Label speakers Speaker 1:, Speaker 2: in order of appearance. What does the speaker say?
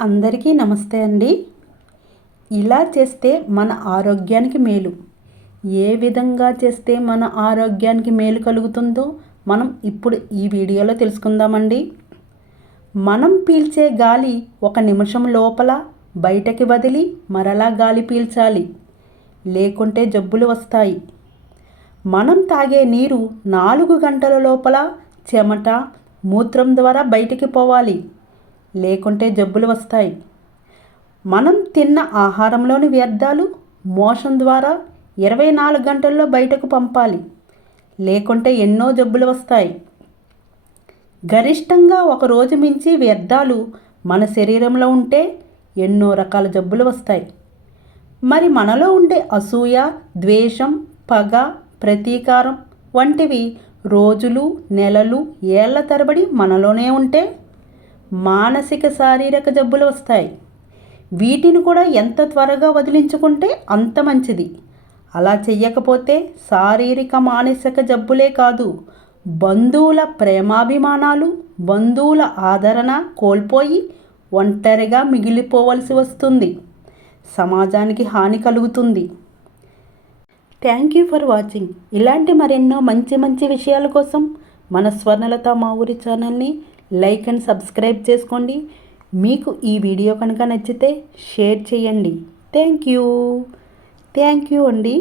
Speaker 1: అందరికీ నమస్తే అండి. ఇలా చేస్తే మన ఆరోగ్యానికి మేలు. ఏ విధంగా చేస్తే మన ఆరోగ్యానికి మేలు కలుగుతుందో మనం ఇప్పుడు ఈ వీడియోలో తెలుసుకుందామండి. మనం పీల్చే గాలి ఒక నిమిషం లోపల బయటకి వదిలి మరలా గాలి పీల్చాలి. లేకుంటే జబ్బులు వస్తాయి. మనం తాగే నీరు నాలుగు గంటల లోపల చెమట మూత్రం ద్వారా బయటికి పోవాలి. లేకుంటే జబ్బులు వస్తాయి. మనం తిన్న ఆహారంలోని వ్యర్థాలు మోషన్ ద్వారా ఇరవై నాలుగు గంటల్లో బయటకు పంపాలి. లేకుంటే ఎన్నో జబ్బులు వస్తాయి. గరిష్టంగా ఒక రోజు మించి వ్యర్థాలు మన శరీరంలో ఉంటే ఎన్నో రకాల జబ్బులు వస్తాయి. మరి మనలో ఉండే అసూయ ద్వేషం పగ ప్రతీకారం వంటివి రోజులు నెలలు ఏళ్ళ తరబడి మనలోనే ఉంటే మానసిక శారీరక జబ్బులు వస్తాయి. వీటిని కూడా ఎంత త్వరగా వదిలించుకుంటే అంత మంచిది. అలా చెయ్యకపోతే శారీరక మానసిక జబ్బులే కాదు బంధువుల ప్రేమాభిమానాలు బంధువుల ఆదరణ కోల్పోయి ఒంటరిగా మిగిలిపోవలసి వస్తుంది. సమాజానికి హాని కలుగుతుంది. Thank you for watching. ఇలాంటి మరెన్నో మంచి మంచి విషయాల కోసం మన స్వర్ణలత మా ఊరి ఛానల్ని లైక్ అండ్ సబ్స్క్రైబ్ చేసుకోండి. మీకు ఈ వీడియో కనుక నచ్చితే షేర్ చేయండి. Thank you. థ్యాంక్ యూ అండి.